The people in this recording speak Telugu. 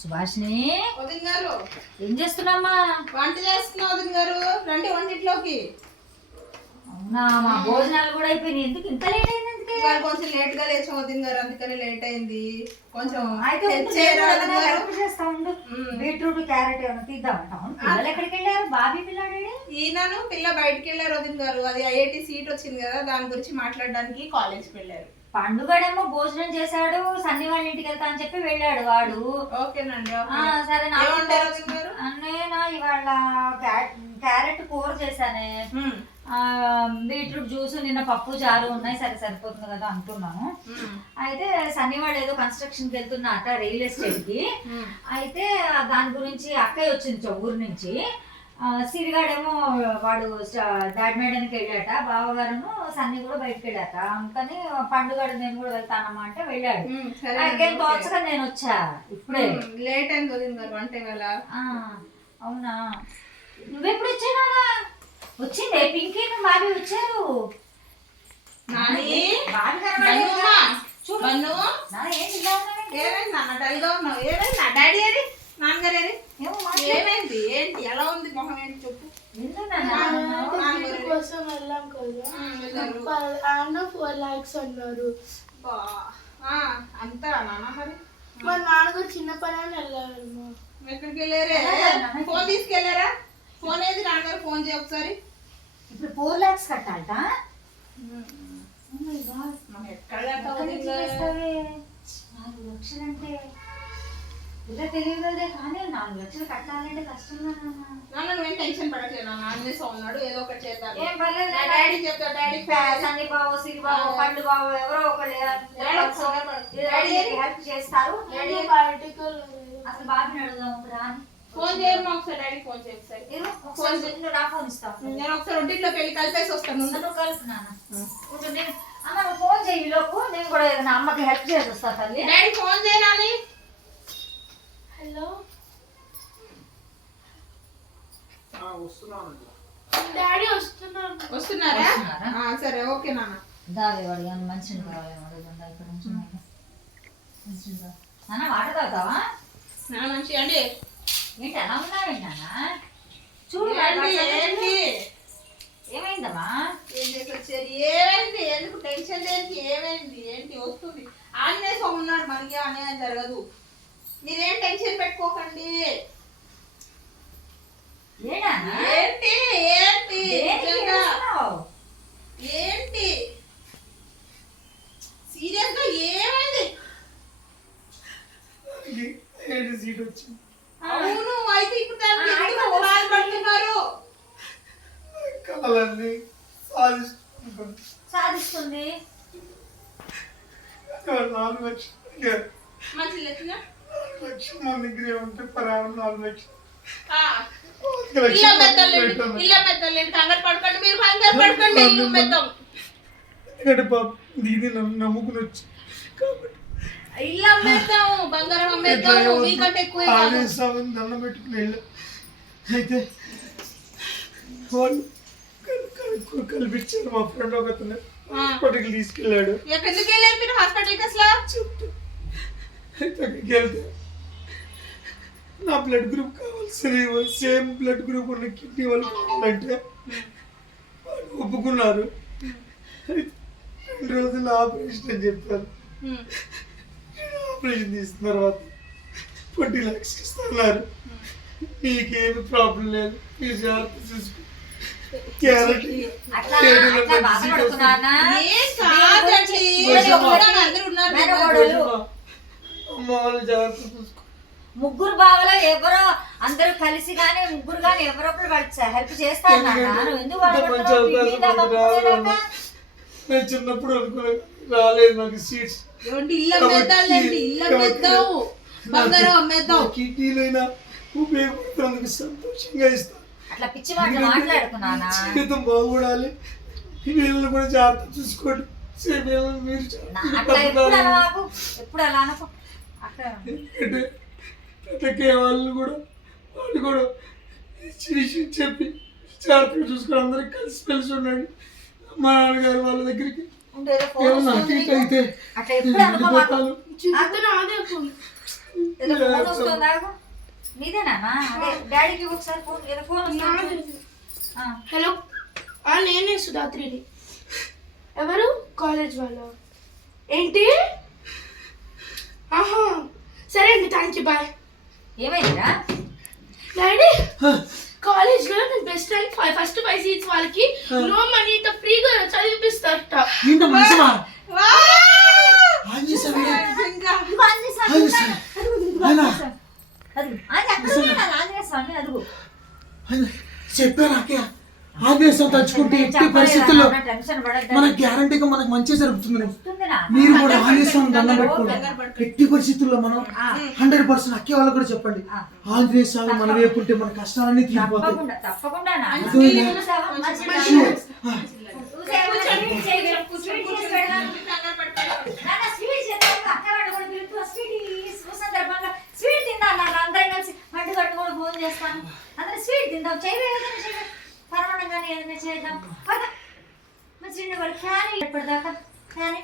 సుభాష్ని వదిన గారు ఏం చేస్తున్నామ్మా? వంట చేస్తున్నా వదిన గారు, రండి వంటిట్లోకి. అవునా, మా భోజనాలు కూడా అయిపోయినాయి. ఎందుకు ఇంత లేట్ అయింది? ఇవాళ కొంచెం లేట్ గా లేచాం వదిన గారు, అందుకని లేట్ అయింది కొంచెం. అయితే చేస్తా ఉండు. బీట్రూట్ క్యారెట్ ఏమైనా తీద్దామంటాం. పిల్లలు ఎక్కడికి వెళ్ళారు? బాబీ పిల్లాడే ఈయనను పిల్ల బయటికి వెళ్ళారు వదిన గారు. అది ఐఐటి సీట్ వచ్చింది కదా, దాని గురించి మాట్లాడడానికి కాలేజ్కి వెళ్ళారు. పండుగడేమో భోజనం చేశాడు, సన్ని వాళ్ళ ఇంటికి వెళ్తా అని చెప్పి వెళ్ళాడు వాడు. ఓకేనండి. సరే, నేను ఇవాళ క్యారెట్ కూర చేశానే, బీట్రూట్ జ్యూస్, నిన్న పప్పు చారు ఉన్నాయి, సరే సరిపోతుంది కదా అనుకున్నాను. అయితే సన్ని వాళ్ళు ఏదో కన్స్ట్రక్షన్ కి వెళ్తున్నారట, రియల్ ఎస్టేట్ కి. అయితే దాని గురించి అక్కయ్య వచ్చింది ఊరు నుంచి. సిరిగాడేమో వాడు డాడ్ మేడానికి వెళ్ళాట, బావగారును సన్ని కూడా బయటకు వెళ్ళాట. అందుకని పండుగడు నేను కూడా వెళ్తానమ్మా అంటే వెళ్ళాడు. తోచగా నేను వచ్చా ఇప్పుడే. లేట్ అయింది వదిన గారు వంట వేళ. అవునా, నువ్వెప్పుడు వచ్చానా? వచ్చిందే పింకీ, బాబీ వచ్చారు. డాడీ ఏరి, నాన్నగారు ఏరి, ఏమైంది? ఏంటి, ఎలా ఉంది మొహం? ఏంటి చెప్పు. కోసం వెళ్ళాం కదా, 4 lakhs అన్నారు. అంతా నాన్న. మరి మా నాన్నగారు చిన్న పని అని వెళ్ళారు. ఎక్కడికి వెళ్ళారే? ఫోన్ తీసుకెళ్లారా? ఫోన్ ఏది? నాన్నగారు ఫోన్ చేయ ఒకసారి. ఇప్పుడు 4 lakhs కట్టాలట. ఎక్కడ 4 లక్షలంటే ఇలా తెలియగలదే, కానీ 4 లక్షలు కట్టాలంటే కష్టం కదా నాన్న. నువ్వేం టెన్షన్ పడట్లేదు నాన్న, అన్నేసా ఉన్నాడు, ఏదో ఒకటి చేద్దాం. ఏం పర్లేదు, డాడీ చెప్తా. డాడీ సన్ని బాబు, సిరి బాబు, పండు బాబు ఎవరో ఒకళ్ళు హెల్ప్ చేస్తారు. అసలు బాబుని అడుగుదాం ఇప్పుడు. ఫోన్ చేయమ్మా ఒకసారి, డాడీ ఫోన్ చేస్తాను. నా ఫోన్ ఇస్తాను. నేను ఒకసారి ఒంటిలోకి వెళ్ళి కలిపేసి వస్తాను. నువ్వు కలుపున్నాను. అమ్మ నువ్వు ఫోన్ చేయి లోపు, నేను కూడా ఏదైనా అమ్మకి హెల్ప్ చేసి వస్తా తల్లి. డాడీ ఫోన్ చేయనాలి. హలో డాడీ వస్తున్నారా? సరే ఓకే నాన్న. దావే వాడు మంచిని కావాలి ఇక్కడ నుంచి. నాన్న వాటర్ తాగుతావా? మంచి అండి. ఏంటి అలా ఉన్నావేంటన్నా? చూడు ఏంటి ఏమైందమ్మా? ఏం చేసి వచ్చారు? ఏమైంది? ఎందుకు టెన్షన్ దేనికి? ఏమైంది? ఏంటి వస్తుంది? ఆంజనేయ ఉన్నాడు, మనకి అన్యాయం జరగదు. మీరేం టెన్షన్ పెట్టుకోకండి. ఏంటి ఏంటి ఏంటి సీరియస్ గా ఏమైంది? సీట్ వచ్చింది. అవును, అయితే ఇప్పుడు బాధపడుతున్నారు. కళలన్నీ సాధిస్తుంది. 4 లక్షలు మంచి లక్షణ. 4 లక్షలు మన దగ్గరే ఉంటే పరాణం 4 లక్షలు. ఇల్లు మెద్దలేండి, కంగారు పడుకోండి, మీరు కంగారు పడుకోండి. ఇల్లు మెద్దం ఎందుకంటే పాప దీన్ని నమ్ముకుని వచ్చి కాబట్టి ఇల్లు అమ్మేద్దాం, బంగారం అమ్మేద్దాం, మీకంటే ఎక్కువ దండం పెట్టుకుని వెళ్ళా. అయితే వాళ్ళు కల్పించారు. మా ఫ్రెండ్ ఒక అతను హాస్పిటల్కి తీసుకెళ్ళాడు. ఎందుకు వెళ్ళారు మీరు హాస్పిటల్కి అసలు? అయితే అక్కడికి వెళ్తే నా బ్లడ్ గ్రూప్ కావాల్సింది, సేమ్ బ్లడ్ గ్రూప్ ఉన్న కిడ్నీ వాళ్ళు కావాలంటే వాళ్ళు ఒప్పుకున్నారు. 2 రోజుల్లో ఆపరేషన్ అని చెప్పారు. ఆపరేషన్ తీసిన తర్వాత 20 lakhs ఇస్తున్నారు. మీకేమి ప్రాబ్లం లేదు, మీరు జాగ్రత్త చూసుకో. ముగ్గురు బావలో ఎవరో అందరూ కలిసి గానీ ముగ్గురు గానీ ఎవరో ఒకరు వాళ్ళు హెల్ప్ చేస్తారు. నేను చిన్నప్పుడు అనుకున్నాను, రాలేదు నాకు సీట్స్. కిడ్నీలైనా ఉపయోగపడుతున్నందుకు సంతోషంగా ఇస్తాను. అట్లా పిచ్చి మాటలు మాట్లాడుకున్నానా? జీవితం బాగుపడాలి, వీళ్ళని కూడా జాగ్రత్త చూసుకోండి. ఎప్పుడు అలా అనుకో. అట్లకే వాళ్ళు కూడా విషయం చెప్పి జాగ్రత్తగా చూసుకొని అందరికి కలిసి ఉండండి. మా నాన్నగారు వాళ్ళ దగ్గరికి ఉంటే ఏదో ఫోన్ ఏమన్నా వస్తుంది అటు ఇటు అయితే అట్లా ఎప్పుడు అనుకో మాకు. వెళ్ళిపోతాను. చిన్నతనం అదే ఫోన్. ఏదో ఫోన్ వస్తుందా నీదేనా అదే డాడీకి ఒకసారి ఫోన్ ఏదో ఫోన్ వస్తుంది ఆ. హలో నేనే సుధాత్రిని. ఎవరు? కాలేజ్ వాళ్ళ. ఏంటి? ఆహా సరే అండి, థ్యాంక్ యూ, బాయ్. ఏమైందిరా డాడీ కాలేజ్ లో నేను బెస్ట్ ర్యాంక్ ఫస్ట్ 5 సీట్స్ వాళ్ళకి నో మనీ తో ఫ్రీగా చదివిపిస్తారట. ఏంటమ్మా నిజమా? వావ్! ఆంజనేయ నిజంగా. ఇదిగో ఆంజనేయ స్వామి ఆంజనేయ ఉన్నాడు. ఆయన అదిగో అది అక్కడ ఉన్నాడు ఆంజనేయ స్వామి అదిగో. చెప్పాను నాకే ఆంజనేయ స్వామి తలుచుకుంటే ఎట్టి చెప్పలేదా? పరిస్థితుల్లో నా టెన్షన్ పడద్దు. మన గ్యారంటీగా మనకు మంచి జరుగుతుంది. వస్తుంది నా. మీరు కూడా ఆంజనేయ స్వామి దండం పెట్టుకోండి. దండం పెట్టుకోండి. ఎట్టి పరిస్థితుల్లో మనం 100% అక్కే వాళ్ళకి కూడా చెప్పండి. ఆంజనేయ స్వామి మన వైపు ఉంటే మన కష్టాలన్నీ తీరిపోతాయి. తప్పకుండా తప్పకుండా నా. అర్థమైందా? చూసావా? మంచి Sure. చూసావా? స్వీట్ చేయి, స్వీట్ చేసి పెడదాం. కంగారు పడిపోయాడు. నాన్న స్వీట్ చేద్దాం. అక్క వాళ్ళు కూడా పిలుపు స్వీట్ ఈ సందర్భంగా స్వీట్ తిందాం నాన్న. అందరం కలిసి పండు కట్టుకొని భోజనం చేస్తాను. అందరం స్వీట్ తిందాం. చేయలేదు పరమాణంగానే ఏదైనా చేద్దాం. మంచి ఫ్యాన్ ఇప్పటిదాకా ఫ్యాన్